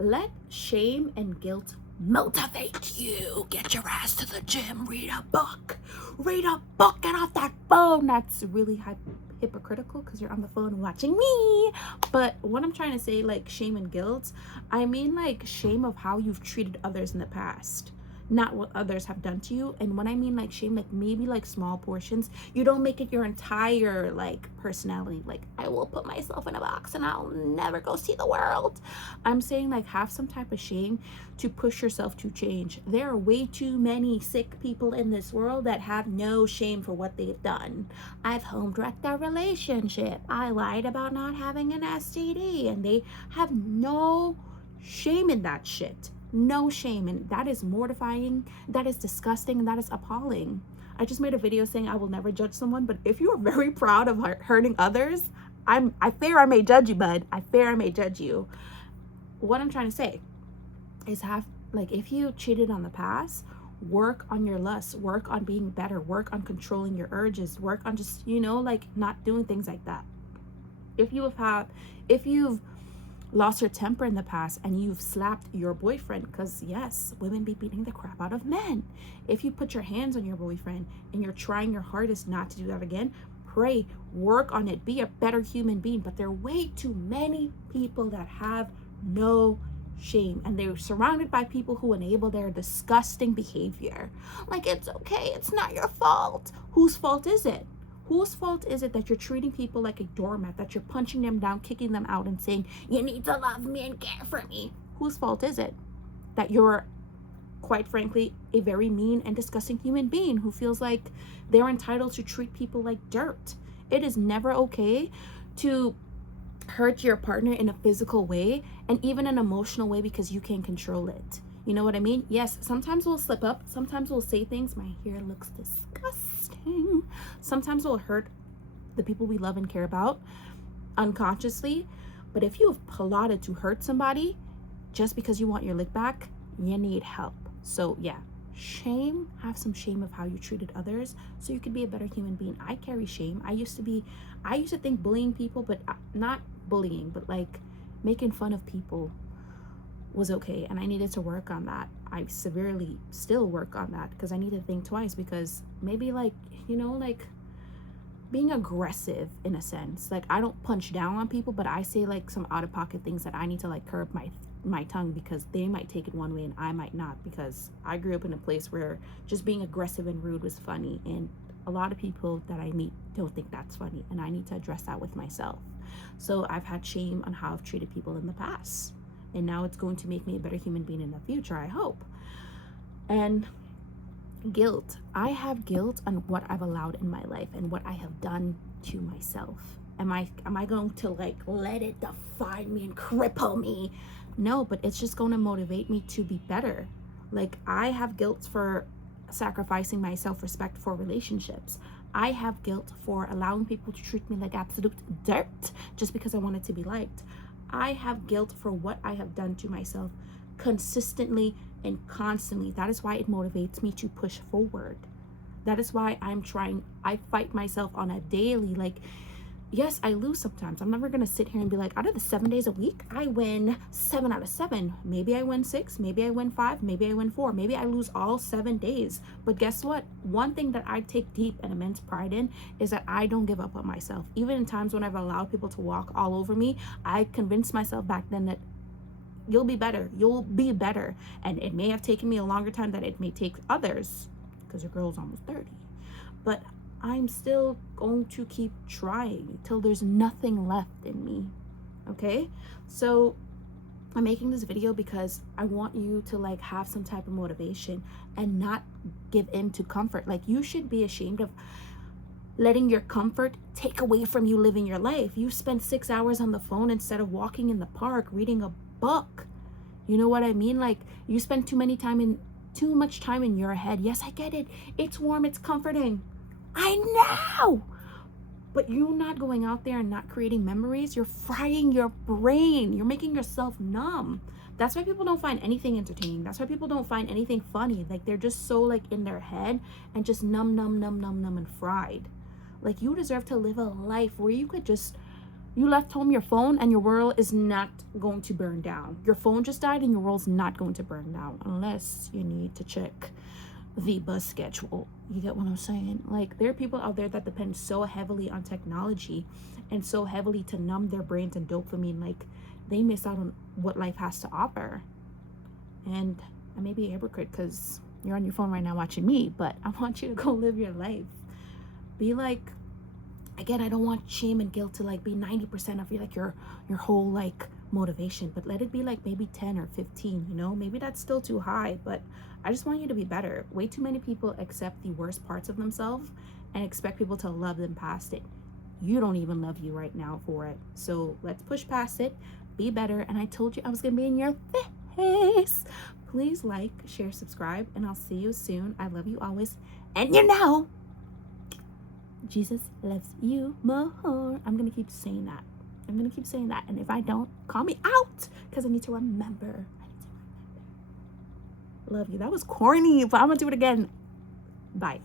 Let shame and guilt motivate you. Get your ass to the gym, read a book. Read a book, get off that phone. That's really hypocritical because you're on the phone watching me. But what I'm trying to say, like shame and guilt, I mean like shame of how you've treated others in the past, not what others have done to you. And when I mean like shame, like maybe like small portions, you don't make it your entire like personality. Like I will put myself in a box and I'll never go see the world. I'm saying like have some type of shame to push yourself to change. There are way too many sick people in this world that have no shame for what they've done. I've home wrecked a relationship. I lied about not having an STD, and they have no shame in that shit. No shame. And that is mortifying, that is disgusting, and that is appalling. I just made a video saying I will never judge someone, but if you are very proud of hurting others, I fear I may judge you, bud. I fear I may judge you. What I'm trying to say is have, like, if you cheated on the past, work on your lust, work on being better, work on controlling your urges, work on just, like not doing things like that. If you've lost your temper in the past and you've slapped your boyfriend, because yes, women be beating the crap out of men. If you put your hands on your boyfriend and you're trying your hardest not to do that again, pray, work on it, be a better human being. But there are way too many people that have no shame, and they're surrounded by people who enable their disgusting behavior. Like, it's okay, it's not your fault. Whose fault is it? Whose fault is it that you're treating people like a doormat, that you're punching them down, kicking them out, and saying, you need to love me and care for me? Whose fault is it that you're, quite frankly, a very mean and disgusting human being who feels like they're entitled to treat people like dirt? It is never okay to hurt your partner in a physical way and even an emotional way because you can't control it. You know what I mean? Yes, sometimes we'll slip up. Sometimes we'll say things. My hair looks disgusting. Sometimes we'll hurt the people we love and care about unconsciously. But if you have plotted to hurt somebody just because you want your lick back, you need help. So yeah, have some shame of how you treated others so you could be a better human being. I carry shame. I used to think bullying people, but not bullying, but like making fun of people was okay, and I needed to work on that. I severely still work on that because I need to think twice, because maybe like being aggressive in a sense, like I don't punch down on people, but I say like some out of pocket things that I need to like curb my tongue, because they might take it one way and I might not, because I grew up in a place where just being aggressive and rude was funny, and a lot of people that I meet don't think that's funny, and I need to address that with myself. So I've had shame on how I've treated people in the past, and now it's going to make me a better human being in the future, I hope. And guilt. I have guilt on what I've allowed in my life and what I have done to myself. Am I going to like let it define me and cripple me? No, but it's just going to motivate me to be better. Like, I have guilt for sacrificing my self-respect for relationships. I have guilt for allowing people to treat me like absolute dirt just because I wanted to be liked. I have guilt for what I have done to myself consistently and constantly. That is why it motivates me to push forward. That is why I fight myself on a daily, like, yes, I lose sometimes. I'm never going to sit here and be like, out of the 7 days a week, I win 7 out of 7. Maybe I win 6, maybe I win 5, maybe I win 4, maybe I lose all 7 days. But guess what? One thing that I take deep and immense pride in is that I don't give up on myself. Even in times when I've allowed people to walk all over me, I convinced myself back then that you'll be better. And it may have taken me a longer time than it may take others, because your girl's almost 30. But I'm still going to keep trying till there's nothing left in me. Okay? So I'm making this video because I want you to like have some type of motivation and not give in to comfort. Like, you should be ashamed of letting your comfort take away from you living your life. You spend 6 hours on the phone instead of walking in the park reading a book. You know what I mean? Like, you spend too much time in your head. Yes, I get it. It's warm, it's comforting. I know. But you're not going out there and not creating memories. You're frying your brain. You're making yourself numb. That's why people don't find anything entertaining. That's why people don't find anything funny. Like, they're just so like in their head and just numb and fried. Like, you deserve to live a life where you could just You left home your phone and your world is not going to burn down. Your phone just died and your world's not going to burn down unless you need to check the bus schedule. You get what I'm saying? Like, there are people out there that depend so heavily on technology and so heavily to numb their brains and dopamine. Like, they miss out on what life has to offer. And I may be a hypocrite because you're on your phone right now watching me, but I want you to go live your life. Be like, again, I don't want shame and guilt to like be 90% of your whole like motivation, but let it be like maybe 10 or 15, you know? Maybe that's still too high, but I just want you to be better. Way too many people accept the worst parts of themselves and expect people to love them past it. You don't even love you right now for it. So let's push past it, be better. And I told you I was gonna be in your face. Please like, share, subscribe, and I'll see you soon. I love you always. And you know, Jesus loves you more. I'm gonna keep saying that. And if I don't, call me out because I need to remember. Love you. That was corny, but I'm gonna do it again. Bye.